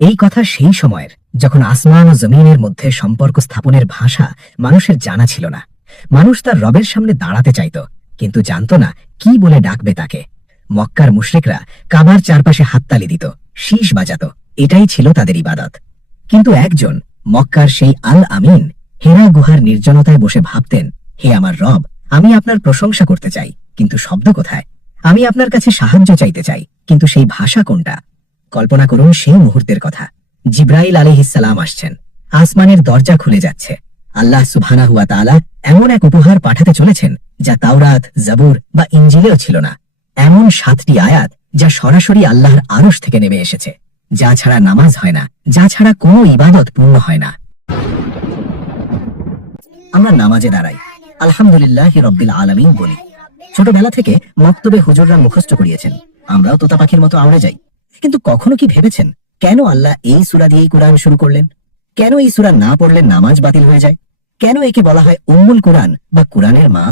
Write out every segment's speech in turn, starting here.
এই কথা সেই সময়ের, যখন আসমান ও জমিনের মধ্যে সম্পর্ক স্থাপনের ভাষা মানুষের জানা ছিল না। মানুষ তার রবের সামনে দাঁড়াতে চাইত, কিন্তু জানত না কি বলে ডাকবে তাকে। মক্কার মুশরিকরা কাবার চারপাশে হাততালি দিত, শীষ বাজাত, এটাই ছিল তাদের ইবাদত। কিন্তু একজন, মক্কার সেই আল আমিন, হেরা গুহার নির্জনতায় বসে ভাবতেন, হে আমার রব, আমি আপনার প্রশংসা করতে চাই, কিন্তু শব্দ কোথায়? আমি আপনার কাছে সাহায্য চাইতে চাই, কিন্তু সেই ভাষা কোনটা? কল্পনা করুন সেই মুহূর্তের কথা। জিব্রাইল আলাইহিসসালাম আসছেন, আসমানের দরজা খুলে যাচ্ছে। আল্লাহ সুবহানাহু ওয়া তাআলা এমন এক উপহার পাঠাতে চলেছেন যা তাওরাত, জাবুর বা ইনজিলেও ছিল না। এমন 7টি আয়াত যা সরাসরি আল্লাহর আরশ থেকে নেমে এসেছে, যা ছাড়া নামাজ হয় না, যা ছাড়া কোনো ইবাদত পূর্ণ হয় না। আমরা নামাজে দাঁড়াই, আলহামদুলিল্লাহি রাব্বিল আলামিন বলি। ছোটবেলা থেকে মক্তবে হুজুররা মুখস্থ করিয়েছেন, আমরাও তোতা পাখির মতো আউড়ে যাই। কিন্তু কখনো কি ভেবেছেন, কেন আল্লাহ এই সূরা দিয়েই কোরআন শুরু করলেন? কেন এই সূরা না পড়লে নামাজ বাতিল হয়ে যায়? কেন একে বলা হয় উম্মুল কোরআন বা কোরআনের মা?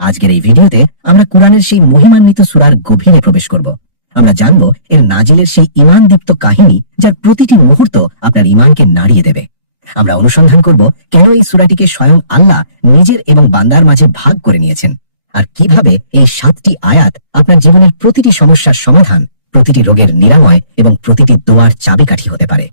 আজকের এই ভিডিওতে আমরা কোরআনের সেই মহিমান্বিত সূরার গভীরে প্রবেশ করব। আমরা জানব এর নাজিলের সেই ঈমানদীপ্ত কাহিনী, যার প্রতিটি মুহূর্ত আপনার ঈমানকে নাড়িয়ে দেবে। আমরা অনুসন্ধান করব কেন এই সূরাটিকে স্বয়ং আল্লাহ নিজের এবং বান্দার মাঝে ভাগ করে নিয়েছেন, আর কিভাবে এই 7টি আয়াত আপনার জীবনের প্রতিটি সমস্যার সমাধান, প্রতিটি রোগের নিরাময় এবং প্রতিটি দোয়ার চাবিকাঠি হতে পারে।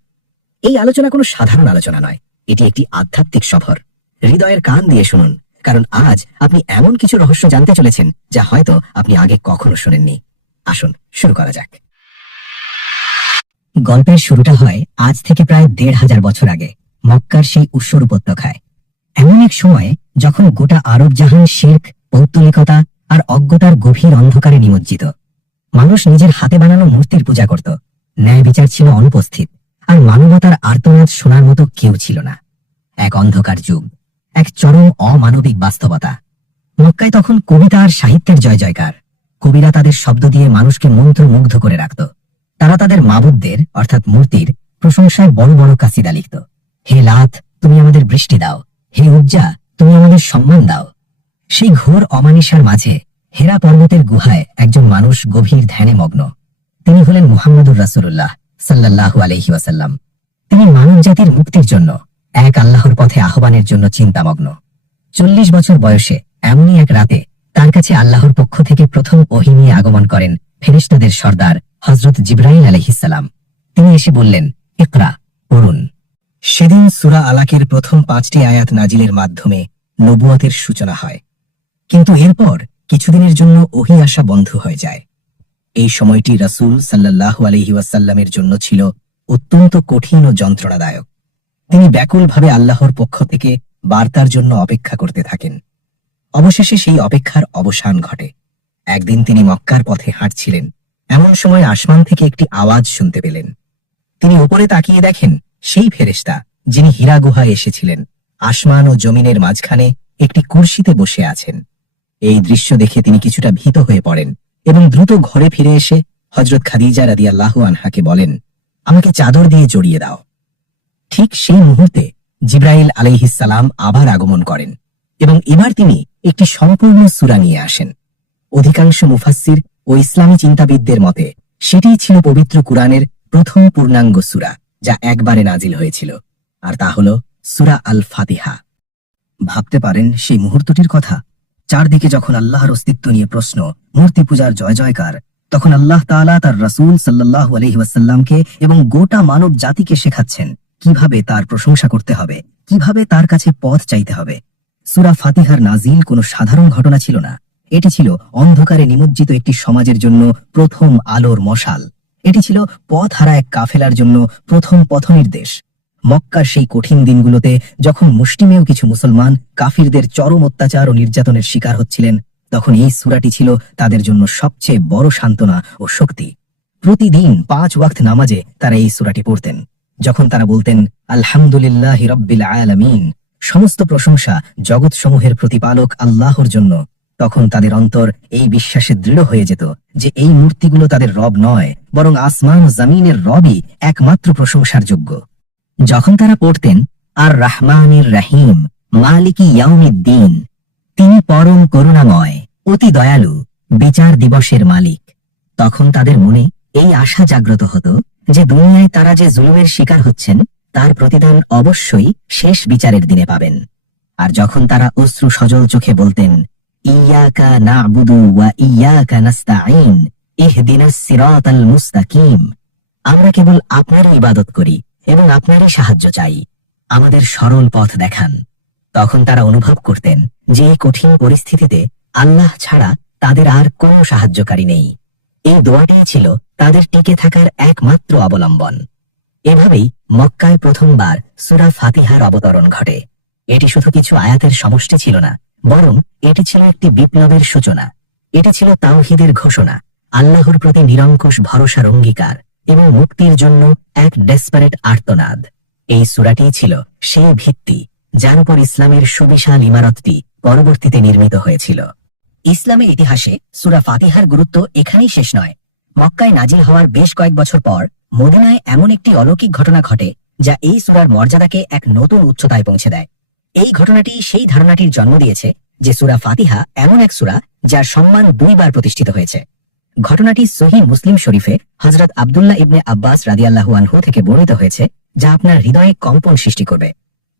এই আলোচনা কোনো সাধারণ আলোচনা নয়, এটি একটি আধ্যাত্মিক সফর। হৃদয়ের কান দিয়ে শুনুন, কারণ আজ আপনি এমন কিছু রহস্য জানতে চলেছেন যা হয়তো আপনি আগে কখনো শুনেননি। আসুন শুরু করা যাক। গল্পের শুরুটা হয় আজ থেকে প্রায় 1500 বছর আগে, মক্কার সেই উৎসর উপত্যকায়। এমন এক সময়ে যখন গোটা আরব জাহান শিরক, পৌত্তলিকতা আর অজ্ঞতার গভীর অন্ধকারে নিমজ্জিত। মানুষ নিজের হাতে বানানো মূর্তির পূজা করত, ন্যায় বিচার ছিল অনুপস্থিত, আর মানবতার আর্তনাদ শোনার মতো কেউ ছিল না। এক অন্ধকার যুগ, এক চরম অমানবিক বাস্তবতা। মক্কায় তখন কবিতা আর সাহিত্যের জয় জয়কার। কবিরা তাদের শব্দ দিয়ে মানুষকে মন্ত্রমুগ্ধ করে রাখত। তারা তাদের মাবুদদের অর্থাৎ মূর্তির প্রশংসায় বড় বড় কাসিদা লিখত। হে লাত, তুমি আমাদের বৃষ্টি দাও। হে উজ্জা, তুমি আমাদের সম্মান দাও। সেই ঘোর অমানিসার মাঝে হেরা পর্বতের গুহায় একজন মানুষ গভীর ধ্যানে মগ্ন। তিনি হলেন মুহাম্মদুর রাসূলুল্লাহ সাল্লাল্লাহু আলাইহি ওয়াসাল্লাম। তিনি মানব জাতির মুক্তির জন্য, এক আল্লাহর পথে আহ্বানের জন্য চিন্তামগ্ন। 40 বছর বয়সে এমনই এক রাতে তার কাছে আল্লাহর পক্ষ থেকে প্রথম ওহী নিয়ে আগমন করেন ফেরেশতাদের সর্দার হযরত জিবরাইল আলাইহিসসালাম। তিনি এসে বললেন, ইকরা, পড়ুন। সেদিন সূরা আলাকের প্রথম 5টি আয়াত নাজিলের মাধ্যমে নবুয়তের সূচনা হয়। কিন্তু এরপর কিছুদিনের জন্য ওহী আসা বন্ধ হয়ে যায়। এই সময়টি রাসূল সাল্লাল্লাহু আলাইহি ওয়াসাল্লামের জন্য ছিল অত্যন্ত কঠিন ও যন্ত্রণাদায়ক। তিনি ব্যাকুলভাবে আল্লাহর পক্ষ থেকে বার্তার জন্য অপেক্ষা করতে থাকেন। অবশেষে সেই অপেক্ষার অবসান ঘটে। একদিন তিনি মক্কার পথে হাঁটছিলেন, এমন সময় আসমান থেকে একটি আওয়াজ শুনতে পেলেন। তিনি উপরে তাকিয়ে দেখেন সেই ফেরেশতা যিনি হীরা গুহায় এসেছিলেন, আসমান ও জমিনের মাঝখানে একটি কুরসিতে বসে আছেন। এই দৃশ্য দেখে তিনি কিছুটা ভীত হয়ে পড়েন এবং দ্রুত ঘরে ফিরে এসে হযরত খাদিজা রাদিয়াল্লাহু আনহাকে বলেন, আমাকে চাদর দিয়ে জড়িয়ে দাও। ঠিক সেই মুহূর্তে জিবরাইল আলাইহিসসালাম আবার আগমন করেন এবং এবার তিনি একটি সম্পূর্ণ সূরা নিয়ে আসেন। অধিকাংশ মুফাসসির ও ইসলামী চিন্তাবিদদের মতে সেটিই ছিল পবিত্র কুরআনের প্রথম পূর্ণাঙ্গ সূরা, যা একবারে নাজিল হয়েছিল, আর তা হল সূরা আল ফাতিহা। ভাবতে পারেন সেই মুহূর্তটির কথা। চারদিকে যখন আল্লাহর অস্তিত্ব নিয়ে প্রশ্ন, মূর্তি পূজার জয় জয়কার, তখন আল্লাহ তাআলা তার রাসূল সাল্লাল্লাহু আলাইহি ওয়াসাল্লামকে এবং গোটা মানব জাতিকে শেখাচ্ছেন কিভাবে তার প্রশংসা করতে হবে, কিভাবে তার কাছে পথ চাইতে হবে। সূরা ফাতিহার নাজিল কোনো সাধারণ ঘটনা ছিল না। এটি ছিল অন্ধকারে নিমজ্জিত একটি সমাজের জন্য প্রথম আলোর মশাল। এটি ছিল পথ হারা এক কাফেলার জন্য প্রথম পথনির্দেশ। মক্কার সেই কঠিন দিনগুলোতে যখন মুষ্টিমেয় কিছু মুসলমান কাফিরদের চরম অত্যাচার ও নির্যাতনের শিকার হচ্ছিলেন, তখন এই সূরাটি ছিল তাদের জন্য সবচেয়ে বড় সান্ত্বনা ও শক্তি। প্রতিদিন 5 ওয়াক্ত নামাজে তারা এই সূরাটি পড়তেন। যখন তারা বলতেন, আলহামদুলিল্লাহি রাব্বিল আলামিন, সমস্ত প্রশংসা জগৎসমূহের প্রতিপালক আল্লাহর জন্য, তখন তাদের অন্তর এই বিশ্বাসে দৃঢ় হয়ে যেত যে এই মূর্তিগুলো তাদের রব নয়, বরং আসমান ও জমিনের রবই একমাত্র প্রশংসার যোগ্য। যখন তারা পড়তেন, আর রাহমানির রাহিম, মালিকি ইয়াউমিদ্দিন, তিনি পরম করুণাময়, অতি দয়ালু, বিচার দিবসের মালিক, তখন তাদের মনে এই আশা জাগ্রত হতো যে দুনিয়ায় তারা যে জুলুমের শিকার হচ্ছেন তার প্রতিদান অবশ্যই শেষ বিচারের দিনে পাবেন। আর যখন তারা অশ্রু সজল চোখে বলতেন, ইয়াকা না'বুদু ওয়া ইয়াকা নাস্তাঈন ইহদিনাস সিরাতাল মুস্তাকিম, আমরা কেবল আপনারই ইবাদত করি এবং আপনারই সাহায্য চাই, আমাদের সরল পথ দেখান। তখন তারা অনুভব করতেন যে এই কঠিন পরিস্থিতিতে আল্লাহ ছাড়া তাদের আর কোনো সাহায্যকারী নেই। এই দোয়াটাই ছিল তাদের টিকে থাকার একমাত্র অবলম্বন। এভাবেই মক্কায় প্রথমবার সূরা ফাতিহার অবতরণ ঘটে। এটি শুধু কিছু আয়াতের সমষ্টি ছিল না, বরং এটি ছিল একটি বিপ্লবের সূচনা। এটি ছিল তাওহীদের ঘোষণা, আল্লাহর প্রতি নিরঙ্কুশ ভরসার অঙ্গীকার এবং মুক্তির জন্য এক ডেসপারেট আর্তনাদ। এই সূরাটিই ছিল সেই ভিত্তি যার উপর ইসলামের সুবিশাল ইমারতটি পরবর্তীতে নির্মিত হয়েছিল। ইসলামের ইতিহাসে সূরা ফাতিহার গুরুত্ব এখানেই শেষ নয়। মক্কায় নাজিল হওয়ার বেশ কয়েক বছর পর মদিনায় এমন একটি অলৌকিক ঘটনা ঘটে যা এই সূরার মর্যাদাকে এক নতুন উচ্চতায় পৌঁছে দেয়। এই ঘটনাটি সেই ধারণাটির জন্ম দিয়েছে যে সূরা ফাতিহা এমন এক সূরা যার সম্মান দুইবার প্রতিষ্ঠিত হয়েছে। ঘটনাটি সহিহ মুসলিম শরীফে হযরত আব্দুল্লাহ ইবনে আব্বাস রাদিয়াল্লাহু আনহু থেকে বর্ণিত হয়েছে, যা আপনার হৃদয়ে কম্পন সৃষ্টি করবে।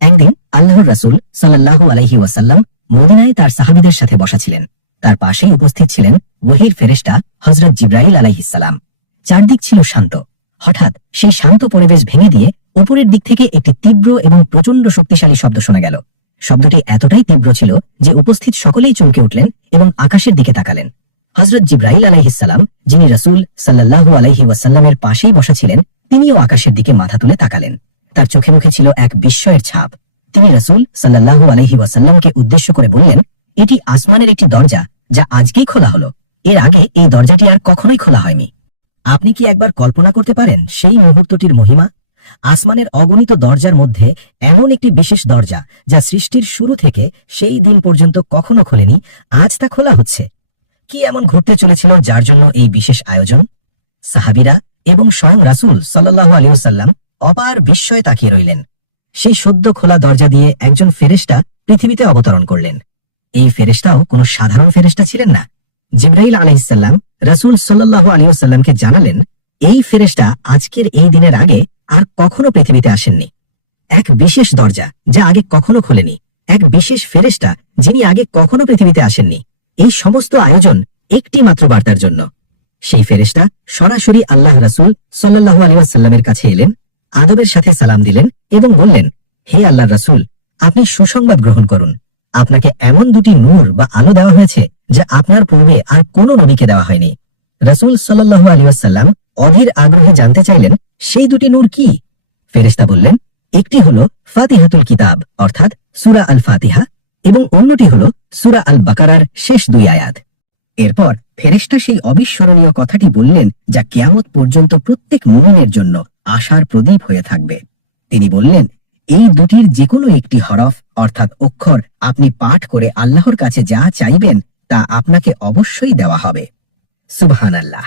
একদিন আল্লাহর রাসূল সাল্লাল্লাহু আলাইহি ওয়াসাল্লাম মদিনায় তার সাহাবীদের সাথে বসা ছিলেন। তার পাশেই উপস্থিত ছিলেন ওহীর ফেরেশতা হযরত জিবরাইল আলাইহিস সালাম। চারদিক ছিল শান্ত। হঠাৎ সেই শান্ত পরিবেশ ভেঙে দিয়ে উপরের দিক থেকে একটি তীব্র এবং প্রচন্ড শক্তিশালী শব্দ শোনা গেল। শব্দটি এতটাই তীব্র ছিল যে উপস্থিত সকলেই চমকে উঠলেন এবং আকাশের দিকে তাকালেন। হযরত জিবরাইল আলাইহিস সালাম, যিনি রাসূল সাল্লাল্লাহু আলাইহি ওয়াসাল্লামের পাশেই বসা ছিলেন, তিনিও আকাশের দিকে মাথা তুলে তাকালেন। তার চোখে মুখে ছিল এক বিস্ময়ের ছাপ। তিনি রাসূল সাল্লাল্লাহু আলাইহি ওয়াসাল্লামকে উদ্দেশ্য করে বললেন, এটি আসমানের একটি দরজা যা আজকেই খোলা হলো। এর আগে এই দরজাটি আর কখনোই খোলা হয়নি। আপনি কি একবার কল্পনা করতে পারেন সেই মুহূর্তটির মহিমা? আসমানের অগণিত দরজার মধ্যে এমন একটি বিশেষ দরজা যা সৃষ্টির শুরু থেকে সেই দিন পর্যন্ত কখনো খোলেনি, আজ তা খোলা হচ্ছে। কি এমন ঘটতে চলেছিল যার জন্য এই বিশেষ আয়োজন? সাহাবীরা এবং স্বয়ং রাসূল সাল্লাল্লাহু আলাইহি ওয়াসাল্লাম অপার বিস্ময়ে তাকিয়ে রইলেন। সেই সদ্য খোলা দরজা দিয়ে একজন ফেরেশতা পৃথিবীতে অবতরণ করলেন। এই ফেরেশতাও কোনো সাধারণ ফেরেশতা ছিলেন না। জিবরাইল আলাইহিস সালাম রাসূল সাল্লাল্লাহু আলাইহি ওয়াসাল্লামকে জানালেন, এই ফেরেশতা আজকের এই দিনের আগে আর কখনো পৃথিবীতে আসেননি। এক বিশেষ দরজা যা আগে কখনো খোলেনি, এক বিশেষ ফেরেশতা যিনি আগে কখনো পৃথিবীতে আসেননি। এই সমস্ত আয়োজন একটি মাত্র বার্তার জন্য। সেই ফেরেশতা সরাসরি আল্লাহ রাসূল সাল্লাল্লাহু আলাইহি ওয়াসাল্লামের কাছে এলেন, আদবের সাথে সালাম দিলেন এবং বললেন, হে আল্লাহর রাসূল, আপনি সুসংবাদ গ্রহণ করুন। আপনাকে এমন দুটি নূর বা আলো দেওয়া হয়েছে যা আপনার পূর্বে আর কোনো নবীকে দেওয়া হয়নি। রাসূল সাল্লাল্লাহু আলাইহি ওয়াসাল্লাম অধীর আগ্রহে জানতে চাইলেন, সেই দুটি নূর কি? ফেরেশতা বললেন, একটি হলো ফাতিহাতুল কিতাব অর্থাৎ সূরা আল ফাতিহা এবং অন্যটি হলো সূরা আল বাকারার শেষ দুই আয়াত। এরপর ফেরেশতা সেই অবিস্মরণীয় কথাটি বললেন যা কিয়ামত পর্যন্ত প্রত্যেক মুমিনের জন্য আশার প্রদীপ হয়ে থাকবে। তিনি বললেন, এই দুটির যে কোনো একটি হরফ অর্থাৎ অক্ষর আপনি পাঠ করে আল্লাহর কাছে যা চাইবেন তা আপনাকে অবশ্যই দেওয়া হবে। সুবহানাল্লাহ!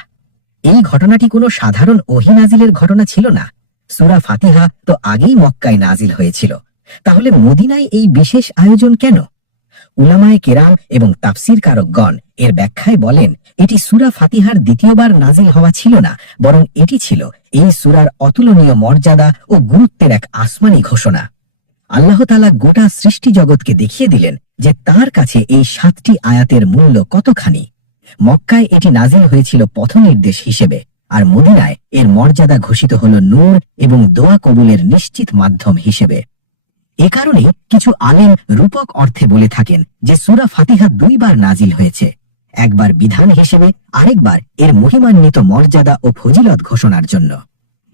এই ঘটনাটি কোনো সাধারণ ওহী নাজিলের ঘটনা ছিল না। সূরা ফাতিহা তো আগেই মক্কায় নাজিল হয়েছিল। তাহলে মদিনায় এই বিশেষ আয়োজন কেন? উলামায়ে কেরাম এবং তাফসীর কারকগণ এর ব্যাখ্যায় বলেন, এটি সূরা ফাতিহার দ্বিতীয়বার নাজিল হওয়া ছিল না, বরং এটি ছিল এই সূরার অতুলনীয় মর্যাদা ও গুরুত্বের এক আসমানি ঘোষণা। আল্লাহ তাআলা গোটা সৃষ্টি জগৎকে দেখিয়ে দিলেন যে তার কাছে এই 7টি আয়াতের মূল্য কতখানি। মক্কায় এটি নাজিল হয়েছিল পথনির্দেশ হিসেবে, আর মদিনায় এর মর্যাদা ঘোষিত হল নূর এবং দোয়া কবুলের নিশ্চিত মাধ্যম হিসেবে। এ কারণে কিছু আলেম রূপক অর্থে বলে থাকেন যে সূরা ফাতিহা দুইবার নাজিল হয়েছে, একবার বিধান হিসেবে, আরেকবার এর মহিমান্বিত মর্যাদা ও ফজিলত ঘোষণার জন্য।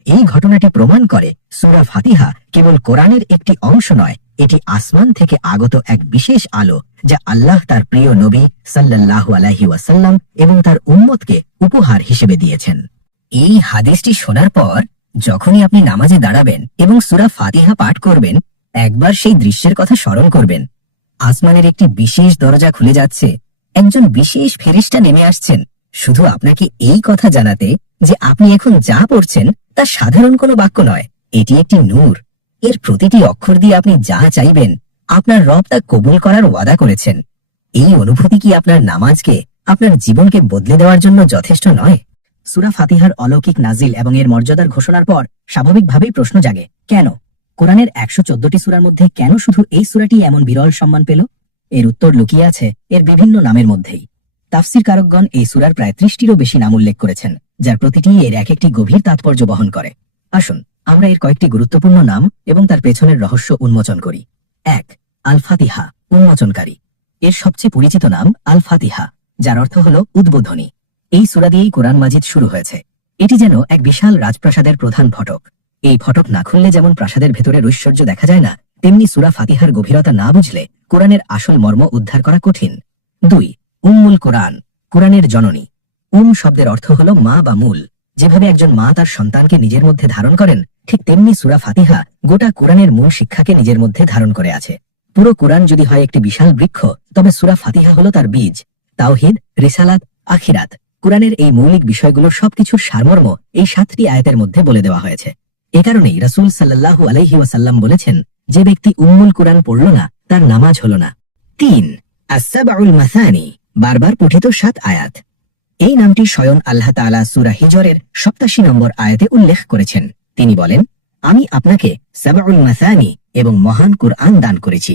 এই ঘটনাটি প্রমাণ করে সূরা ফাতিহা কেবল কোরআনের একটি অংশ নয়, এটি আসমান থেকে আগত এক বিশেষ আলো যা আল্লাহ তার প্রিয় নবী সাল্লাল্লাহু আলাইহি ওয়াসাল্লাম এবং তার উম্মতকে উপহার হিসেবে দিয়েছেন। এই হাদিসটি শোনার পর যখনই আপনি নামাজে দাঁড়াবেন এবং সূরা ফাতিহা পাঠ করবেন, একবার সেই দৃশ্যের কথা স্মরণ করবেন। আসমানের একটি বিশেষ দরজা খুলে যাচ্ছে, একজন বিশেষ ফেরেশতা নেমে আসছেন শুধু আপনাকে এই কথা জানাতে যে আপনি এখন যা পড়ছেন তা সাধারণ কোনো বাক্য নয়, এটি একটি নূর। এর প্রতিটি অক্ষর দিয়ে আপনি যা চাইবেন আপনার রব তা কবুল করার ওয়াদা করেছেন। এই অনুভূতি কি আপনার নামাজকে, আপনার জীবনকে বদলে দেওয়ার জন্য যথেষ্ট নয়? সূরা ফাতিহার অলৌকিক নাজিল এবং এর মর্যাদার ঘোষণার পর স্বাভাবিকভাবেই প্রশ্ন জাগে, কেন কোরআনের 114টি সূরার মধ্যে কেন শুধু এই সূরাটি এমন বিরল সম্মান পেল? এর উত্তর লুকিয়ে আছে এর বিভিন্ন নামের মধ্যেই। তাফসির কারকগণ এই সূরার প্রায় 30টিরও বেশি নাম উল্লেখ করেছেন, যার প্রতিটি এর এক একটি গভীর তাৎপর্য বহন করে। আসুন আমরা এর কয়েকটি গুরুত্বপূর্ণ নাম এবং তার পেছনের রহস্য উন্মোচন করি। 1. আল ফাতিহা, উন্মোচনকারী। এর সবচেয়ে পরিচিত নাম আল ফাতিহা, যার অর্থ হল উদ্বোধনী। এই সূরা দিয়েই কোরআন মাজিদ শুরু হয়েছে। এটি যেন এক বিশাল রাজপ্রাসাদের প্রধান ফটক। এই ফটক না খুললে যেমন প্রাসাদের ভেতরের ঐশ্বর্য দেখা যায় না, তেমনি সূরা ফাতিহার গভীরতা না বুঝলে কোরআনের আসল মর্ম উদ্ধার করা কঠিন। 2. উম্মুল কোরআন, কোরআনের জননী। শব্দের অর্থ হল মা বা মূল। যেভাবে একজন মা তার সন্তানকে নিজের মধ্যে ধারণ করেন, ঠিক তেমনি সূরা ফাতিহা গোটা কোরআনের মূল শিক্ষাকে নিজের মধ্যে ধারণ করে আছে। পুরো কোরআন যদি হয় একটি বিশাল বৃক্ষ, তবে সূরা ফাতিহা হল তার বীজ। তাওহীদ, রিসালাত, আখিরাত, কোরআনের এই মৌলিক বিষয়গুলোর সবকিছুর সারমর্ম এই 7টি আয়াতের মধ্যে বলে দেওয়া হয়েছে। এ কারণেই রাসূল সাল্লাল্লাহু আলাইহি ওয়াসাল্লাম বলেছেন, যে ব্যক্তি উম্মুল কোরআন পড়ল না তার নামাজ হল না। 3. আস-সাবউল মাসানি, বারবার পঠিত 7 আয়াত। এই নামটি স্বয়ং আল্লাহ তাআলা সূরা হিজরের 87 নম্বর আয়াতে উল্লেখ করেছেন। তিনি বলেন, আমি আপনাকে সাবউল মাসানি এবং মহান কুরআন দান করেছি।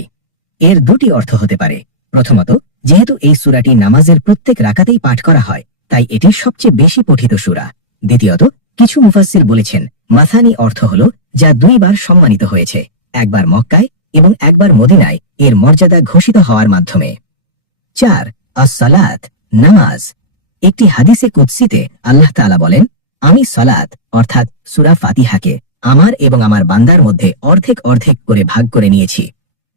এর 2টি অর্থ হতে পারে। প্রথমত, যেহেতু এই সূরাটি নামাজের প্রত্যেক রাকাতেই পাঠ করা হয়, তাই এটি সবচেয়ে বেশি পঠিত সূরা। দ্বিতীয়ত, কিছু মুফাসসির বলেছেন মাসানি অর্থ হল যা 2 বার সম্মানিত হয়েছে, একবার মক্কায় এবং একবার মদিনায় এর মর্যাদা ঘোষিত হওয়ার মাধ্যমে। 4. আস-সালাত, নামাজ। একটি হাদিসে কুদসিতে আল্লাহ তাআলা বলেন, আমি সালাত অর্থাৎ সূরা ফাতিহাকে আমার এবং আমার বান্দার মধ্যে অর্ধেক অর্ধেক করে ভাগ করে নিয়েছি।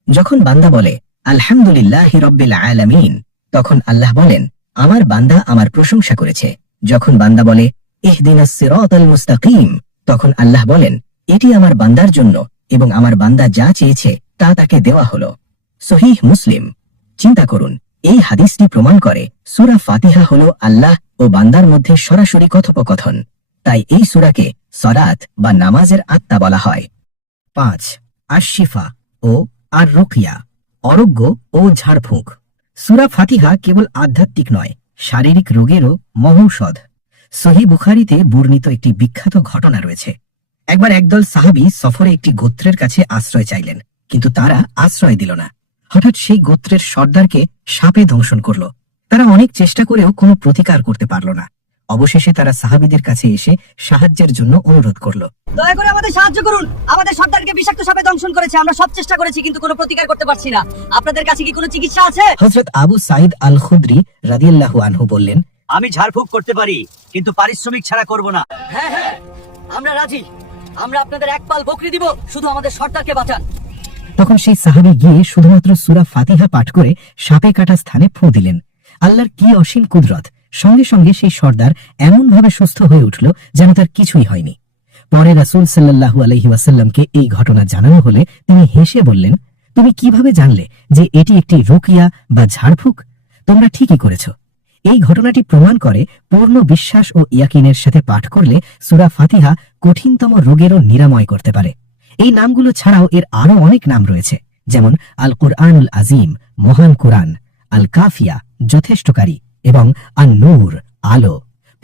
যখন বান্দা বলে আলহামদুলিল্লাহি রাব্বিল আলামিন, তখন আল্লাহ বলেন, আমার বান্দা আমার প্রশংসা করেছে। যখন বান্দা বলে ইহদিনাস সিরাতাল মুস্তাকিম, তখন আল্লাহ বলেন, এটি আমার বান্দার জন্য এবং আমার বান্দা যা চেয়েছে তা তাকে দেওয়া হলো। সহিহ মুসলিম। চিন্তা করুন, এই হাদিসটি প্রমাণ করে সূরা ফাতিহা হলো আল্লাহ ও বান্দার মধ্যে সরাসরি কথোপকথন। তাই এই সূরাকে সালাত বা নামাজের আত্মা বলা হয়। 5. আশ-শিফা ও আর-রুকিয়া, আরোগ্য ও ঝাড়ফুঁক। সূরা ফাতিহা কেবল আধ্যাত্মিক নয়, শারীরিক রোগেরও মহৌষধ। সহিহ বুখারীতে বর্ণিত একটি বিখ্যাত ঘটনা রয়েছে। একবার একদল সাহাবী সফরে একটি গোত্রের কাছে আশ্রয় চাইলেন, কিন্তু তারা আশ্রয় দিল না। হঠাৎ সেই গোত্রের সর্দারকে সাপে দংশন করল। তারা অনেক চেষ্টা করেও কোনো প্রতিকার করতে পারল না। অবশেষে তারা সাহাবীদের কাছে এসে সাহায্যের জন্য অনুরোধ করল। দয়া করে আমাদের সাহায্য করুন, আমাদের সর্দারকে বিষাক্ত সাপে দংশন করেছে। আমরা সব চেষ্টা করেছি কিন্তু কোনো প্রতিকার করতে পারছি না। আপনাদের কাছে কি কোনো চিকিৎসা আছে? হযরত আবু সাঈদ আল খুদরি রাদিয়াল্লাহু আনহু বললেন, আমি ঝাড়ফুঁক করতে পারি, কিন্তু পারিশ্রমিক ছাড়া করব না। হ্যাঁ হ্যাঁ, আমরা রাজি। আমরা আপনাদের এক পাল বকরি দিব, শুধু আমাদের সর্দারকে বাঁচান। তখন সেই সাহাবী গিয়ে শুধুমাত্র সূরা ফাতিহা পাঠ করে সাপে কাটা স্থানে ফু দিলেন। আল্লাহর কি অসীম কুদরত! সঙ্গে সঙ্গে সেই সর্দার এমনভাবে সুস্থ হয়ে উঠল যেন তার কিছুই হয়নি। পরে রাসূল সাল্লাল্লাহু আলাইহি ওয়াসাল্লামকে এই ঘটনা জানানো হলে তিনি হেসে বললেন, তুমি কিভাবে জানলে যে এটি একটি রুকিয়া বা ঝাড়ফুঁক? তোমরা ঠিকই করেছ। এই ঘটনাটি প্রমাণ করে পূর্ণ বিশ্বাস ও ইয়াকিনের সাথে পাঠ করলে সূরা ফাতিহা কঠিনতম রোগেরও নিরাময় করতে পারে। এই নামগুলো ছাড়াও এর আরো অনেক নাম রয়েছে, যেমন আল কুরআনুল আজিম, মহান কুরআন, আল কাফিয়া, যথেষ্টকারী, এবং আন-নূর, আলো।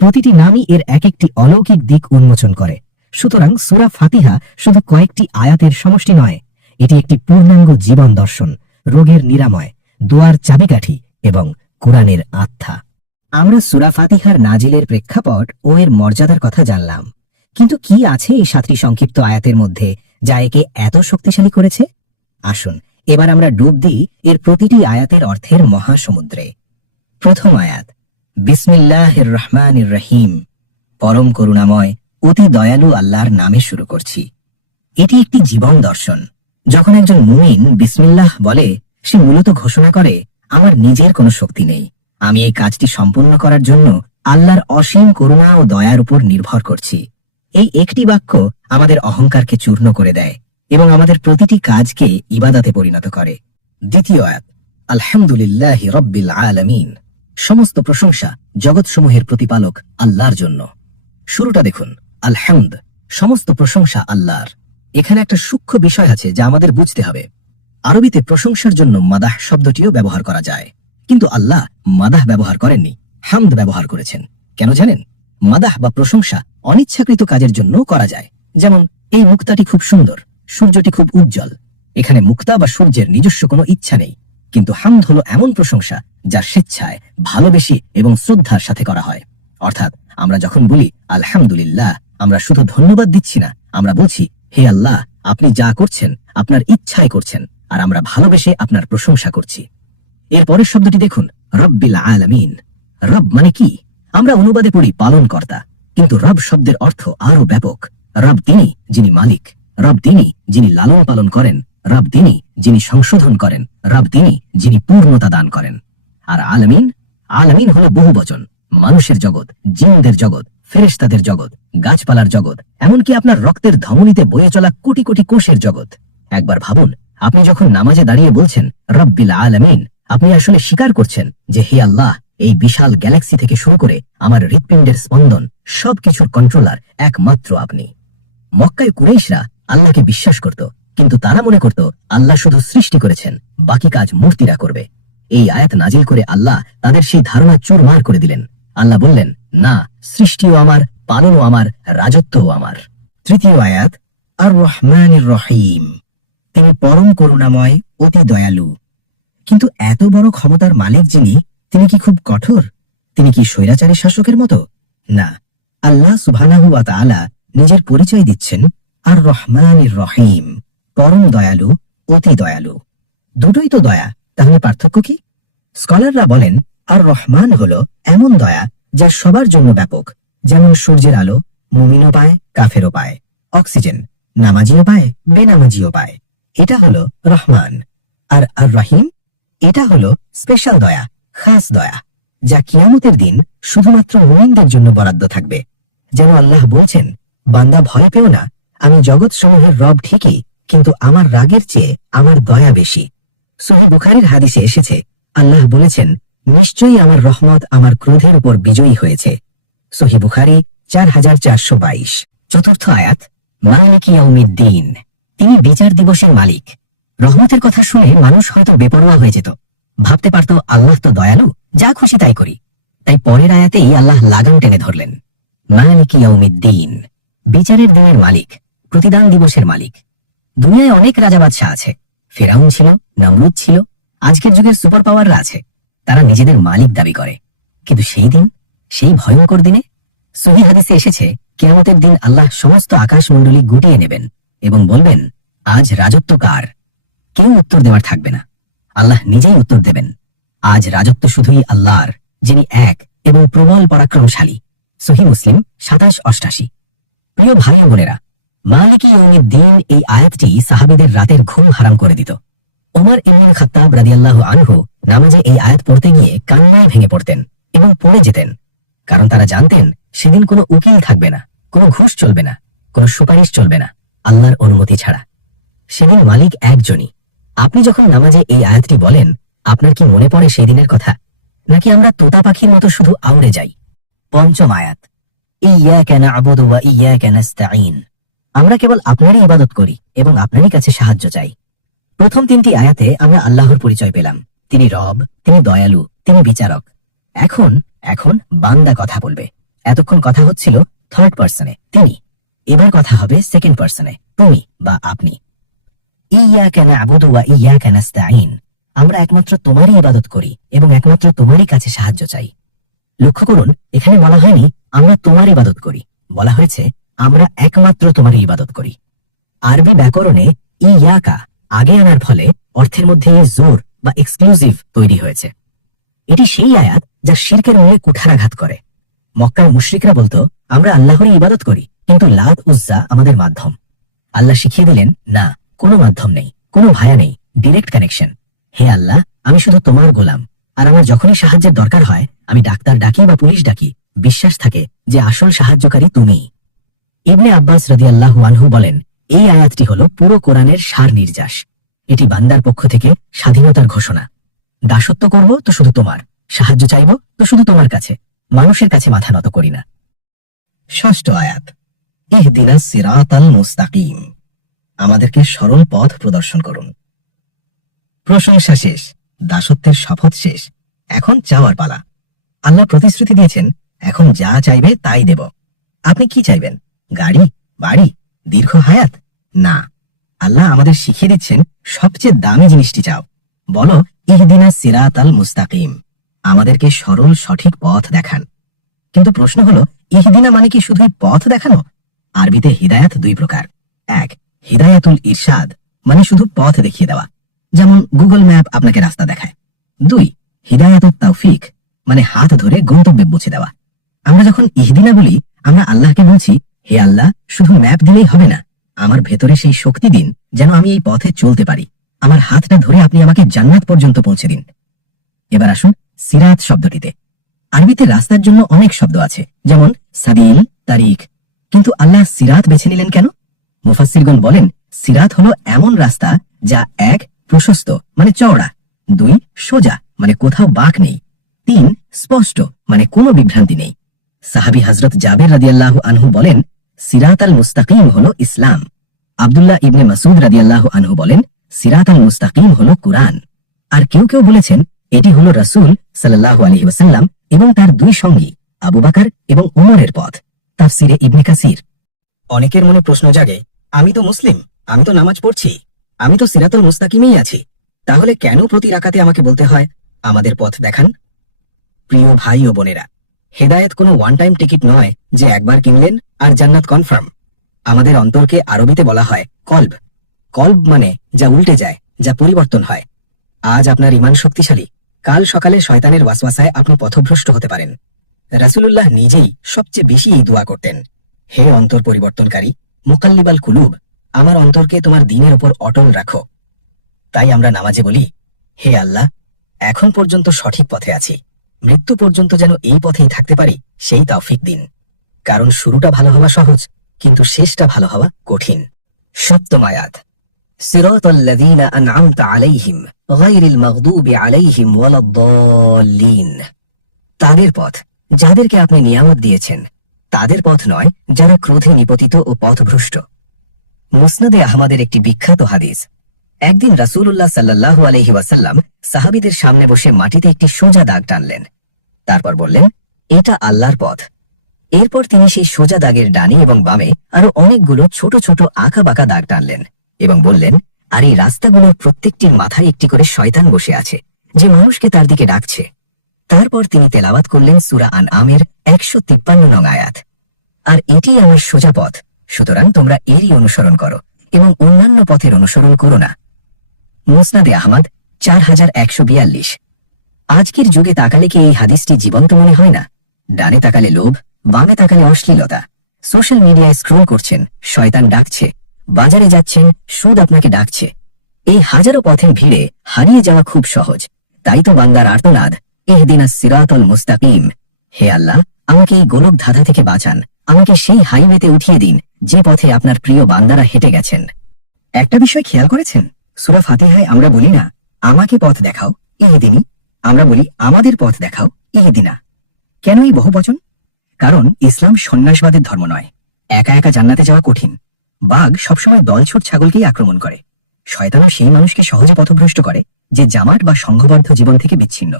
প্রতিটি নামই এর এক একটি অলৌকিক দিক উন্মোচন করে। সুতরাং সূরা ফাতিহা শুধু কয়েকটি আয়াতের সমষ্টি নয়, এটি একটি পূর্ণাঙ্গ জীবন দর্শন, রোগের নিরাময়, দোয়ার চাবিকাঠি এবং কুরআনের আত্মা। আমরা সূরা ফাতিহার নাজিলের প্রেক্ষাপট ও এর মর্যাদার কথা জানলাম, কিন্তু কি আছে এই 7টি সংক্ষিপ্ত আয়াতের মধ্যে যা একে এত শক্তিশালী করেছে? আসুন এবার আমরা ডুব দিই এর প্রতিটি আয়াতের অর্থের মহাসমুদ্রে। প্রথম আয়াত, বিসমিল্লাহির রহমানির রহিম, পরম করুণাময় অতি দয়ালু আল্লাহর নামে শুরু করছি। এটি একটি জীবন দর্শন। যখন একজন মুমিন বিসমিল্লাহ বলে, সে মূলত ঘোষণা করে, আমার নিজের কোনো শক্তি নেই, আমি এই কাজটি সম্পূর্ণ করার জন্য আল্লাহর অসীম করুণা ও দয়ার উপর নির্ভর করছি। এই একটি বাক্য আমাদের অহংকারকে চূর্ণ করে দেয় এবং আমাদের প্রতিটি কাজকে ইবাদতে পরিণত করে। দ্বিতীয় আয়াত, আলহামদুলিল্লাহি রাব্বিল আলামিন, সমস্ত প্রশংসা জগৎসমূহের প্রতিপালক আল্লাহর জন্য। শুরুটা দেখুন, আলহামদ, সমস্ত প্রশংসা আল্লাহর। এখানে একটা সূক্ষ্ম বিষয় আছে যা আমাদের বুঝতে হবে। আরবিতে প্রশংসার জন্য মাদাহ শব্দটিও ব্যবহার করা যায়, কিন্তু আল্লাহ মাদাহ ব্যবহার করেননি, হামদ ব্যবহার করেছেন। কেন জানেন? মাদাহ বা প্রশংসা অনিচ্ছাকৃত কাজের জন্য করা যায়। যেমন, এই মুক্তাটি খুব সুন্দর, সূর্যটি খুব উজ্জ্বল। এখানে মুক্তা বা সূর্যের নিজস্ব কোনো ইচ্ছা নেই, কিন্তু হামদ হলো এমন প্রশংসা যা স্বেচ্ছায়, ভালোবেসে এবং শ্রদ্ধার সাথে করা হয়। অর্থাৎ আমরা যখন বলি আলহামদুলিল্লাহ, আমরা শুধু ধন্যবাদ দিচ্ছি না, আমরা বলছি হে আল্লাহ, আপনি যা করছেন আপনার ইচ্ছায় করছেন, আর আমরা ভালোবেসে আপনার প্রশংসা করছি। এর পরের শব্দটি দেখুন, রব্বিল আলামিন। রব মানে কি? আমরা অনুবাদে পড়ি পালনকর্তা, কিন্তু রব শব্দের অর্থ আরো ব্যাপক। রব তিনি যিনি মালিক, রব তিনি যিনি লালন পালন করেন, রব তিনি যিনি সংশোধন করেন, রব তিনি যিনি পূর্ণতা দান করেন। আর আলামিন, আলামিন হলো বহুবচন। মানুষের জগৎ, জিনদের জগৎ, ফেরেশতাদের জগৎ, গাছপালার জগৎ, এমনকি আপনার রক্তের ধমনীতে বয়ে চলা কোটি কোটি কোষের জগৎ। একবার ভাবুন, আপনি যখন নামাজে দাঁড়িয়ে বলছেন রব্বিল আলামিন, আপনি আসলে স্বীকার করছেন যে হে আল্লাহ, এই বিশাল গ্যালাক্সি থেকে শুরু করে আমার হৃৎপিণ্ডের স্পন্দন, সবকিছুর কন্ট্রোলার একমাত্র আপনি। মক্কায় কুরাইশরা আল্লাহকে বিশ্বাস করত, কিন্তু তারা মনে করত আল্লাহ শুধু সৃষ্টি করেছেন, বাকি কাজ মূর্তিরা করবে। এই আয়াত নাজিল করে আল্লাহ তাদের সেই ধারণা চুরমার করে দিলেন। আল্লাহ বললেন, না, সৃষ্টিও আমার, পালনও আমার, রাজত্বও আমার। তৃতীয় আয়াত, আর রহমানির রহিম। তিনি পরম করুণাময়, অতি দয়ালু। কিন্তু এত বড় ক্ষমতার মালিক যিনি, তিনি কি খুব কঠোর? তিনি কি স্বৈরাচারী শাসকের মতো? না, আল্লাহ সুবহানাহু ওয়া তাআলা নিজের পরিচয় দিচ্ছেন আর রহমানির রহিম, পরম দয়ালু, অতি দয়ালু। দুটোই তো দয়া, তাহলে পার্থক্য কি? স্কলাররা বলেন, আর রহমান হলো এমন দয়া যা সবার জন্য ব্যাপক। যেমন সূর্যের আলো মুমিনও পায়, কাফেরও পায়। অক্সিজেন নামাজিও পায়, বেনামাজিও পায়। এটা হলো রহমান। আর আর রহিম, এটা হলো স্পেশাল দয়া, খাস দয়া, যা কিয়ামতের দিন শুধুমাত্র মুমিনদের জন্য বরাদ্দ থাকবে। যেন আল্লাহ বলছেন, বান্দা ভয় পেও না, আমি জগৎ সমূহের রব ঠিকই, কিন্তু আমার রাগের চেয়ে আমার দয়া বেশি। সহিহ বুখারীর হাদিসে এসেছে, আল্লাহ বলেছেন, নিশ্চয়ই আমার রহমত আমার ক্রোধের উপর বিজয়ী হয়েছে। সহিহ বুখারী 4422। চতুর্থ আয়াত, মালিক ইয়াউমিদ্দিন। তিনি বিচার দিবসের মালিক। রহমতের কথা শুনে মানুষ হয়তো বেপরোয়া হয়ে যেত, ভাবতে পারত আল্লাহ তো দয়ালু, যা খুশি তাই করি। তাই পরের আয়াতেই আল্লাহ লাগাম টেনে ধরলেন, মালিক ইয়াউমিদ্দিন, বিচারের দিনের মালিক, প্রতিদান দিবসের মালিক। দুনিয়ায় অনেক রাজা বাদশাহ আছে। ফেরাউন ছিল, নমরুদ ছিল, আজকের যুগের সুপার পাওয়াররা আছে। তারা নিজেদের মালিক দাবি করে, কিন্তু সেই দিন, সেই ভয়ঙ্কর দিনে সহিহ হাদিসে এসেছে, কিয়ামতের দিন আল্লাহ সমস্ত আকাশমণ্ডলী গুটিয়ে নেবেন এবং বলবেন, আজ রাজত্ব কার? কেউ উত্তর দেওয়ার থাকবে না। আল্লাহ নিজেই উত্তর দেবেন, আজ রাজত্ব শুধুই আল্লাহর, যিনি এক এবং প্রবল পরাক্রমশালী। সহিহ মুসলিম 2788। প্রিয় ভাই ও বোনেরা, মালিক ইয়াউমিদ্দিন এই আয়াতটি সাহাবীদের রাতের ঘুম হারাম করে দিত। ওমর ইবনে খাত্তাব রাদিয়াল্লাহু আনহু নামাজে এই আয়াত পড়তে গিয়ে কান্নায় ভেঙে পড়তেন এবং পড়ে যেতেন, কারণ তারা জানতেন সেদিন কোনো উকিল থাকবে না, কোনো ঘুষ চলবে না, কোনো সুপারিশ চলবে না, আল্লাহর অনুমতি ছাড়া। সেদিন মালিক একজনই। আপনি যখন নামাজে এই আয়াতটি বলেন, আপনার কি মনে পড়ে সেই দিনের কথা, নাকি আমরা তোতা পাখির মতো শুধু আউড়ে যাই? পঞ্চম আয়াত, ইয়াকা না'বুদু ওয়া ইয়াকা নাস্তাঈন। আমরা কেবল আপনারই ইবাদত করি এবং আপনারই কাছে সাহায্য চাই। প্রথম তিনটি আয়াতে আমরা আল্লাহর পরিচয় পেলাম। তিনি রব, তিনি দয়ালু, তিনি বিচারক। এখন এখন বান্দা কথা বলবে। এতক্ষণ কথা হচ্ছিল থার্ড পার্সনে, তিনি। এবার কথা হবে সেকেন্ড পার্সনে, তুমি বা আপনি। ইয়াকা না'বুদু ওয়া ইয়াকা নাস্তাঈন। আমরা একমাত্র তোমারই ইবাদত করি এবং একমাত্র তোমারই কাছে সাহায্য চাই। লক্ষ্য করুন, এখানে বলা হয়নি আমরা তোমার ইবাদত করি, বলা হয়েছে আমরা একমাত্র তোমারই ইবাদত করি। আরবি ব্যাকরণে ইয়াকা আগে আনার ফলে অর্থের মধ্যে জোর বা এক্সক্লুসিভ তৈরি হয়েছে। এটি সেই আয়াত যা শিরকের মূলে কুঠারাঘাত করে। মক্কার মুশরিকরা বলতো, আমরা আল্লাহরই ইবাদত করি, কিন্তু লাত উজ্জা আমাদের মাধ্যম। আল্লাহ শিখিয়ে দিলেন, না, কোনো মাধ্যম নেই, কোনো ভায়া নেই, ডিরেক্ট কানেকশন। হে আল্লাহ, আমি শুধু তোমার গোলাম, আর আমার যখনই সাহায্যের দরকার হয় আমি ডাক্তার ডাকি বা পুলিশ ডাকি, বিশ্বাস থাকে যে আসল সাহায্যকারী তুমি। ইবনে আব্বাস রাদিয়াল্লাহু আনহু বলেন, এই আয়াতটি হলো পুরো কোরআনের সার নির্যাস। এটি বান্দার পক্ষ থেকে স্বাধীনতার ঘোষণা। দাসত্ব করব তো শুধু তোমার, সাহায্য চাইব তো শুধু তোমার কাছে, মানুষের কাছে মাথা নত করি না। ষষ্ঠ আয়াত, ইহদিনাস সিরাতাল মুস্তাকিম। আমাদেরকে সরল পথ প্রদর্শন করুন। প্রশংসা শেষ, দাসত্বের শপথ শেষ, এখন চাওয়ার পালা। আল্লাহ প্রতিশ্রুতি দিয়েছেন, এখন যা চাইবে তাই দেব। আপনি কি চাইবেন? গাড়ি, বাড়ি, দীর্ঘ হায়াত? না, আল্লাহ আমাদের শিখিয়ে দিচ্ছেন সবচেয়ে দামি জিনিসটি চাও। বলো ইহদিনা সিরাতাল মুস্তাকিম, আমাদেরকে সরল সঠিক পথ দেখান। কিন্তু প্রশ্ন হলো, ইহদিনা মানে কি শুধুই পথ দেখানো? আরবিতে হিদায়াত দুই প্রকার। এক, হিদায়াতুল ইরশাদ, মানে শুধু পথ দেখিয়ে দেওয়া, যেমন গুগল ম্যাপ আপনাকে রাস্তা দেখায়। দুই, হিদায়াতুত তাওফিক, মানে হাত ধরে গন্তব্যে পৌঁছে দেওয়া। আমরা যখন ইহদিনা বলি, আমরা আল্লাহকে বলছি, হে আল্লাহ, শুধু ম্যাপ দিলেই হবে না, আমার ভেতরে সেই শক্তি দিন যেন আমি এই পথে চলতে পারি। আমার হাতটা ধরে আপনি আমাকে জান্নাত পর্যন্ত পৌঁছে দিন। এবার আসুন সিরাত শব্দটিতে। আরবিতে রাস্তার জন্য অনেক শব্দ আছে, যেমন সাবিল, তারিক, কিন্তু আল্লাহ সিরাত বেছে নিলেন কেন? মুফাসসিরগণ বলেন, সিরাত হলো এমন রাস্তা যা এক, প্রশস্ত মানে চওড়া, দুই, সোজা মানে কোথাও বাঁক নেই, তিন, স্পষ্ট মানে কোনো বিভ্রান্তি নেই। সাহাবী হযরত জাবের রাদিয়াল্লাহু আনহু বলেন, সিরাত আল মুস্তাকিম হলো ইসলাম। আব্দুল্লাহ ইবনে মাসউদ রাদিয়াল্লাহু আনহু বলেন, সিরাত আল মুস্তাকিম হলো কুরআন। আর কেউ কেউ বলেছেন এটি হলো রাসূল সাল্লাল্লাহু আলাইহি ওয়াসাল্লাম এবং তার দুই সঙ্গী আবু বকর এবং ওমরের পথ। তাফসিরে ইবনে কাসির। অনেকের মনে প্রশ্ন জাগে, আমি তো মুসলিম, আমি তো নামাজ পড়ছি, আমি তো সিরাতুল মুস্তাকিমেই আছি, তাহলে কেন প্রতি রাকাতে আমাকে বলতে হয় আমাদের পথ দেখান? প্রিয় ভাই ও বোনেরা, হেদায়েত কোনো ওয়ান টাইম টিকিট নয় যে একবার কিনলেন আর জান্নাত কনফার্ম। আমাদের অন্তরকে আরবিতে বলা হয় কলব। কলব মানে যা উল্টে যায়, যা পরিবর্তন হয়। আজ আপনার ঈমান শক্তিশালী, কাল সকালে শয়তানের ওয়াসওয়াসায় আপনি পথভ্রষ্ট হতে পারেন। রাসূলুল্লাহ নিজেই সবচেয়ে বেশি এই দোয়া করতেন, হে অন্তর পরিবর্তনকারী, মুকাল্লিবাল কুলুব, আমার অন্তরকে তোমার দ্বীনের উপর অটল রাখো। তাই আমরা নামাজে বলি, হে আল্লাহ, এখন পর্যন্ত সঠিক পথে আছি, মৃত্যু পর্যন্ত যেন এই পথেই থাকতে পারি, সেই তৌফিক দিন। কারণ শুরুটা ভালো হওয়া সহজ, কিন্তু শেষটা ভালো হওয়া কঠিন। সপ্তম আয়াত, সিরাতাল্লাযীনা আন'আমতা আলাইহিম গায়রিল মাগদুবি আলাইহিম ওয়ালাদ-দাল্লিন, তাদের পথ যাদেরকে আপনি নিয়ামত দিয়েছেন, তাদের পথ নয় যারা ক্রোধে নিপতিত ও পথভ্রষ্ট। মুসনাদে আহমদের একটি বিখ্যাত হাদিস, একদিন রাসূলুল্লাহ সাল্লাল্লাহু আলাইহি ওয়াসাল্লাম সাহাবীদের সামনে বসে মাটিতে একটি সোজা দাগ টানলেন। তারপর বললেন, এটা আল্লাহর পথ। এরপর তিনি সেই সোজা দাগের ডানে এবং বামে আরো অনেকগুলো ছোট ছোট আঁকা বাঁকা দাগ টানলেন এবং বললেন, আর এই রাস্তাগুলোর প্রত্যেকটির মাথায় একটি করে শয়তান বসে আছে, যে মানুষকে তার দিকে ডাকছে। তারপর তিনি তেলাওয়াত করলেন সূরা আনআমের 153 নং আয়াত, আর এটি আমার সোজা পথ, সুতরাং তোমরা এরই অনুসরণ করো এবং অন্যান্য পথের অনুসরণ করো না। মুসনাদে আহমদ 4142। আজকের যুগে তাকালে কি এই হাদিসটি জীবন্ত মনে হয় না? ডানে তাকালে লোভ, বামে তাকালে অশ্লীলতা, সোশ্যাল মিডিয়ায় স্ক্রল করছেন, শয়তান ডাকছে, বাজারে যাচ্ছেন, সুদ আপনাকে ডাকছে। এই হাজারো পথের ভিড়ে হারিয়ে যাওয়া খুব সহজ। তাই তো বান্দার আর্তনাদ, ইহদিনাস সিরাতাল মুস্তাকিম, হে আল্লাহ, আমাকে এই গোলক ধাঁধা থেকে বাঁচান, আমাকে সেই হাইওয়েতে উঠিয়ে দিন যে পথে আপনার প্রিয় বান্দারা হেঁটে গেছেন। একটা বিষয় খেয়াল করেছেন, সূরা ফাতিহায় আমরা বলি না আমাকে পথ দেখাও ইহদিনী, আমরা বলি আমাদের পথ দেখাও ইহদিনা। কেন এই বহুবচন? কারণ ইসলাম সন্ন্যাসবাদের ধর্ম নয়। একা একা জান্নাতে যাওয়া কঠিন। বাঘ সবসময় দলছুট ছাগলকেই আক্রমণ করে। শয়তানও সেই মানুষকে সহজে পথভ্রষ্ট করে যে জামাত বা সংঘবদ্ধ জীবন থেকে বিচ্ছিন্ন।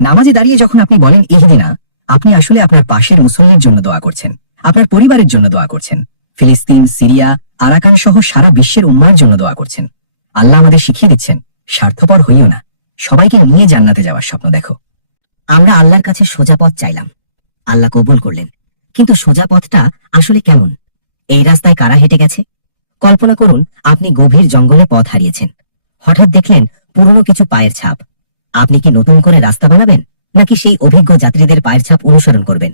নামাজে দাঁড়িয়ে যখন আপনি বলেন ইহদিনা, আপনি আসলে আপনার পাশের মুসল্লির জন্য দোয়া করছেন, আপনার পরিবারের জন্য দোয়া করছেন, ফিলিস্তিন, সিরিয়া, আরাকান সহ সারা বিশ্বের উম্মার জন্য দোয়া করছেন। আল্লাহ আমাদের শিখিয়ে দিচ্ছেন, স্বার্থপর হইও না, সবাইকে নিয়ে জান্নাতে যাওয়ার স্বপ্ন দেখো। আমরা আল্লাহর কাছে সোজা পথ চাইলাম, আল্লাহ কবুল করলেন, কিন্তু সোজা পথটা আসলে কেমন? এই রাস্তায় কারা হেঁটে গেছে? কল্পনা করুন আপনি গভীর জঙ্গলে পথ হারিয়েছেন, হঠাৎ দেখলেন পুরনো কিছু পায়ের ছাপ। আপনি কি নতুন করে রাস্তা বানাবেন, নাকি সেই অভিজ্ঞ যাত্রীদের পায়ের ছাপ অনুসরণ করবেন?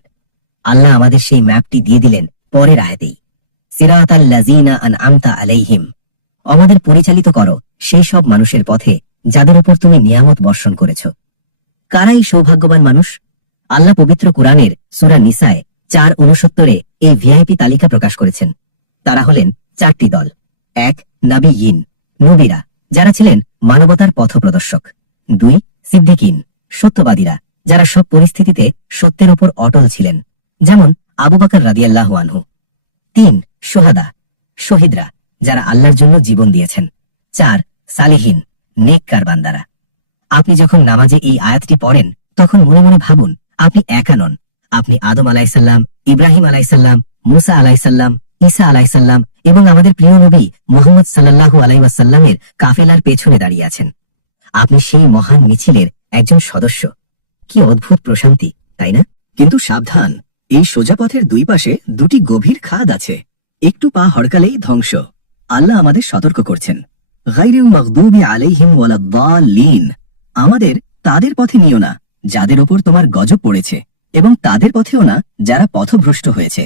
আল্লাহ আমাদের সেই ম্যাপটি দিয়ে দিলেন পরের আয়াতেই, সিরাতাল্লাযীনা আন'আমতা আলাইহিম, আমাদের পরিচালিত করো সেই সব মানুষের পথে যাদের উপর তুমি নিয়ামত বর্ষণ করেছ। কারাই সৌভাগ্যবান মানুষ? আল্লাহ পবিত্র কুরআনের সূরা নিসায় 4:69 এই ভিআইপি তালিকা প্রকাশ করেছেন। তারা হলেন 4টি দল। 1, নাবিয়িন, নবীরা, যারা ছিলেন মানবতার পথপ্রদর্শক। 2, সিদ্দিকিন, সত্যবাদীরা, যারা সব পরিস্থিতিতে সত্যের উপর অটল ছিলেন, যেমন আবু বকর রাদিয়াল্লাহু আনহু। 3, শুহাদা, শহীদরা, যারা আল্লাহর জন্য জীবন দিয়েছেন। 4, সালিহিন, নেককার বান্দারা। আপনি যখন নামাজে এই আয়াতটি পড়েন তখন মনে মনে ভাবুন আপনি একা নন, আপনি আদম আলাইসাল্লাম, ইব্রাহিম আলাইসাল্লাম, মুসা আলাইসাল্লাম, ঈসা আলাইসাল্লাম এবং আমাদের প্রিয় নবী মুহাম্মদ সাল্লাল্লাহু আলাইহি ওয়াসাল্লামের কাফেলার পেছনে দাঁড়িয়ে আছেন। আপনি সেই মহান মিছিলের একজন সদস্য। কি অদ্ভুত প্রশান্তি, তাই না? কিন্তু সাবধান, এই সোজা পথের দুই পাশে দুটি গভীর খাদ আছে। একটু পা হড়কালেই ধ্বংস। আল্লাহ আমাদের সতর্ক করছেন, গায়রিল মাগদুবি আলাইহিম ওয়ালাদ-দাল্লিন। আমাদের তাদের পথে নিও না যাদের ওপর তোমার গজব পড়েছে, এবং তাদের পথেও না যারা পথভ্রষ্ট হয়েছে।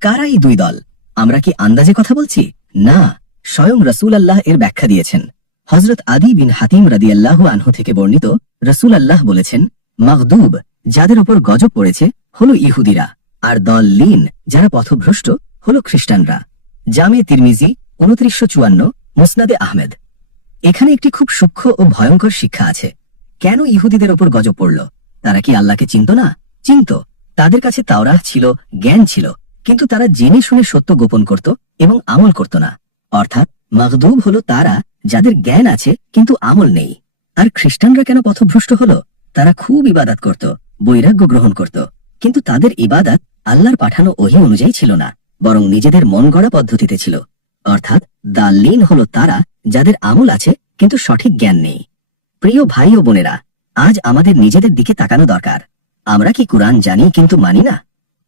কারা এই দুই দল? আমরা কি আন্দাজে কথা বলছি? না, স্বয়ং রাসূলুল্লাহ এর ব্যাখ্যা দিয়েছেন। হযরত আদি বিন হাতিম রাদিয়াল্লাহু আনহু থেকে বর্ণিত, রাসূলুল্লাহ বলেছেন, মাগদুব যাদের ওপর গজব পড়েছে হলো ইহুদিরা, আর দল্লিন যারা পথভ্রষ্ট হলো খ্রিস্টানরা। জামে তিরমিজি 2954, মুসনাদে আহমেদ। এখানে একটি খুব সূক্ষ্ম ও ভয়ঙ্কর শিক্ষা আছে। কেন ইহুদিদের ওপর গজব পড়ল? তারা কি আল্লাহকে চিনত না? চিনত। তাদের কাছে তাওরাহ ছিল, জ্ঞান ছিল, কিন্তু তারা জেনে শুনে সত্য গোপন করত এবং আমল করত না। অর্থাৎ মাগদুব হলো তারা যাদের জ্ঞান আছে কিন্তু আমল নেই। আর খ্রিস্টানরা কেন পথভ্রষ্ট হলো? তারা খুব ইবাদত করত, বৈরাগ্য গ্রহণ করত, কিন্তু তাদের ইবাদত আল্লাহর পাঠানো ওহী অনুযায়ী ছিল না, বরং নিজেদের মন গড়া পদ্ধতিতে ছিল। অর্থাৎ দাল্লিন হলো তারা যাদের আমল আছে কিন্তু সঠিক জ্ঞান নেই। প্রিয় ভাই ও বোনেরা, আজ আমাদের নিজেদের দিকে তাকানো দরকার। আমরা কি কুরআন জানি কিন্তু মানি না?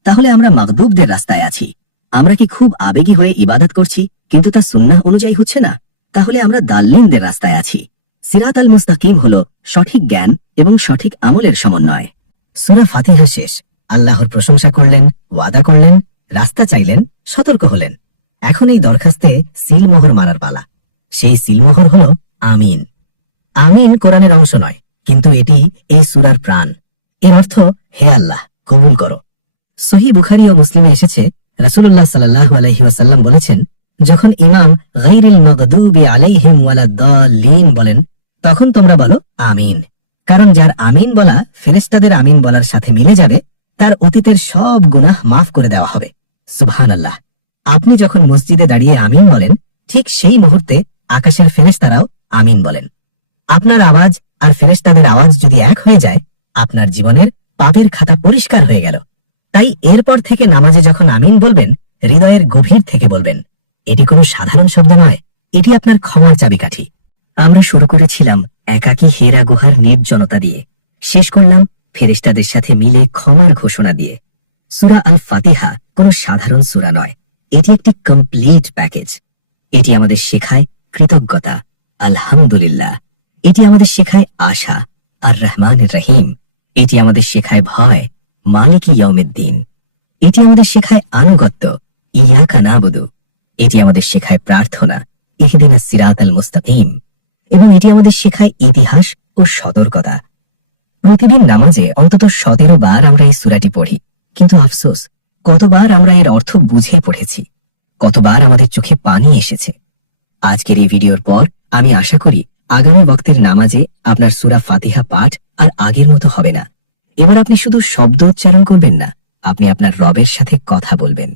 তাহলে আমরা মাগদুবদের রাস্তায় আছি। আমরা কি খুব আবেগী হয়ে ইবাদত করছি কিন্তু তা সুন্নাহ অনুযায়ী হচ্ছে না? তাহলে আমরা দাল্লিনদের রাস্তায় আছি। সিরাত আল মুস্তাকিম হলো সঠিক জ্ঞান এবং সঠিক আমলের সমন্বয়। সূরা ফাতিহা শেষ। আল্লাহর প্রশংসা করলেন, ওয়াদা করলেন, রাস্তা চাইলেন, সতর্ক হলেন। এখন এই দরখাস্তে সিলমোহর মারার পালা। সেই সিলমোহর হলো আমিন। আমিন কোরআনের অংশ নয়, কিন্তু এটি এই সূরার প্রাণ। এর অর্থ, হে আল্লাহ, কবুল করো। সহিহ বুখারী ও মুসলিমে এসেছে, রাসূলুল্লাহ সাল্লাল্লাহু আলাইহি ওয়াসাল্লাম বলেছেন, যখন ইমাম গায়রিল মাগদুবি আলাইহিম ওয়ালাদ-দাল্লিন বলেন, তখন তোমরা বলো আমিন। কারণ যার আমিন বলা ফেরেশতাদের আমিন বলার সাথে মিলে যাবে, তার অতীতের সব গুনাহ মাফ করে দেওয়া হবে। সুবহানাল্লাহ। আপনি যখন মসজিদে দাঁড়িয়ে আমিন বলেন, ঠিক সেই মুহূর্তে আকাশের ফেরেশতারাও আমিন বলেন। আপনার আওয়াজ আর ফেরেশতাদের আওয়াজ যদি এক হয়ে যায়, আপনার জীবনের পাপের খাতা পরিষ্কার হয়ে গেল। তাই এরপর থেকে নামাজে যখন আমিন বলবেন, হৃদয়ের গভীর থেকে বলবেন। এটি কোনো সাধারণ শব্দ নয়, এটি আপনার ক্ষমার চাবিকাঠি। আমরা শুরু করেছিলাম একাকী হেরা গুহার নির্জনতা দিয়ে, শেষ করলাম ফেরেশতাদের সাথে মিলে ক্ষমার ঘোষণা দিয়ে। সূরা আল ফাতিহা কোনো সাধারণ সূরা নয়, এটি একটি কমপ্লিট প্যাকেজ। এটি আমাদের শেখায় কৃতজ্ঞতা, আলহামদুলিল্লাহ। এটি আমাদের শেখায় আশা, আর রহমানির রহিম। এটি আমাদের শেখায় ভয়, মালিক ইয়াউমিদ্দিন। এটি আমাদের শেখায় আনুগত্য, ইয়াকা নাবুদু। এটি আমাদের শেখায় প্রার্থনা, ইহদিনাস সিরাতাল মুস্তাকিম। এবং এটি আমাদের শেখায় ইতিহাস ও সতর্কতা। প্রতিদিন নামাজে অন্তত 17 বার আমরা এই সূরাটি পড়ি, কিন্তু আফসোস, কতবার আমরা এর অর্থ বুঝে পড়েছি, কতবার আমাদের চোখে পানি এসেছে। আজকের এই ভিডিওর পর আমি আশা করি আগামী ওয়াক্তের নামাজে আপনার সূরা ফাতিহা পাঠ আর আগের মতো হবে না। এবার আপনি শুধু শব্দ উচ্চারণ করবেন না, আপনি আপনার রবের সাথে কথা বলবেন।